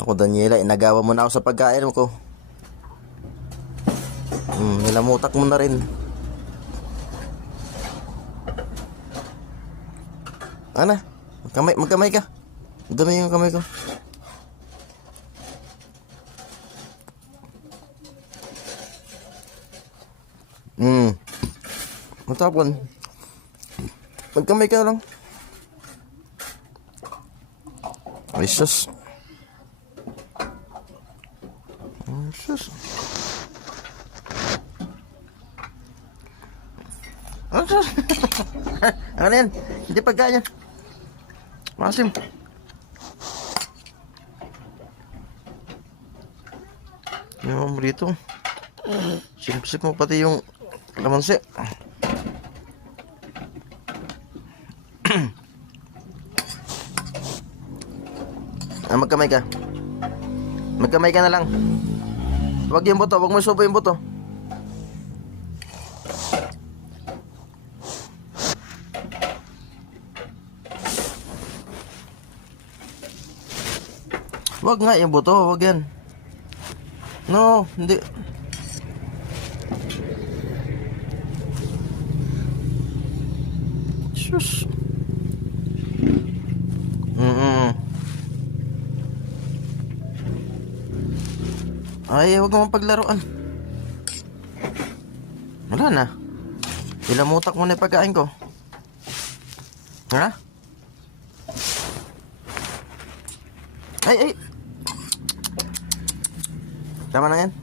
Ako, Daniela, inagawa mo na ako sa pagkain ko. Nilamutak mo na rin. Ana, magkamay ka. Dami yung kamay ko. Matapon. Magkamay ka lang. Ay, sus. Sus. Ano sus? Ano yan? Hindi pagkain yan. Masim. Yung rito. Sinipsip mo pati yung lamansi. Magkamay ka. Magkamay ka na lang. Huwag yung buto. Huwag mo subo yung buto. Huwag nga yung buto. Huwag yan. No, hindi. Sus. Ay, huwag mo paglaruan. Wala na. Ilamutak mo na yung pagkain ko. Ha? Ay. Tama na yan.